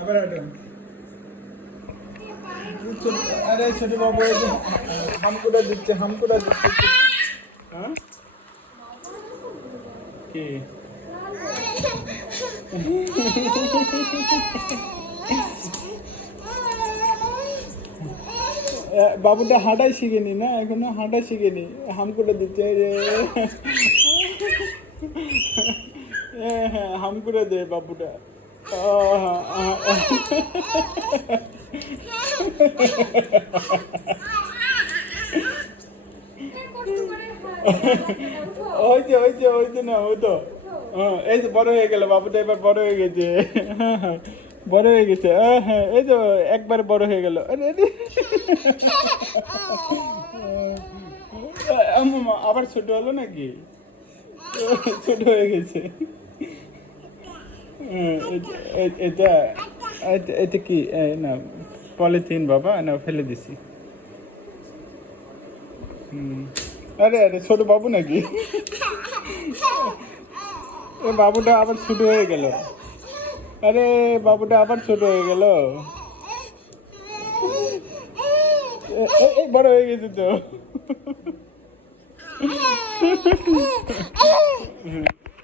আবার হাঁটো। আরে ছোট বাবু হামকুড়া দিচ্ছে হ্যাঁ কি বাবুটা হাঁটাই শিখেনি না, এখনো হাঁটা শিখেনি, হামকুড়া দিচ্ছে রে। হ্যাঁ হামকুড়া দে বাবুটা। ওই যে না ওই তো। হ্যাঁ এই যে বড় হয়ে গেল বাবুটা, এবার বড় হয়ে গেছে। বড় হয়ে গেছে, হ্যাঁ এই তো একবার বড় হয়ে গেল। আবার ছোট হলো নাকি? ছোট হয়ে গেছে। এটা এটা কি না পলিথিন বাবা, না ফেলে দিছি। আরে আরে ছোট বাবু নাকি? এ বাবুটা আবার ছোট হয়ে গেল। আরে বাবুটা আবার ছোট হয়ে গেল। এই বড় হয়ে গেছে তো।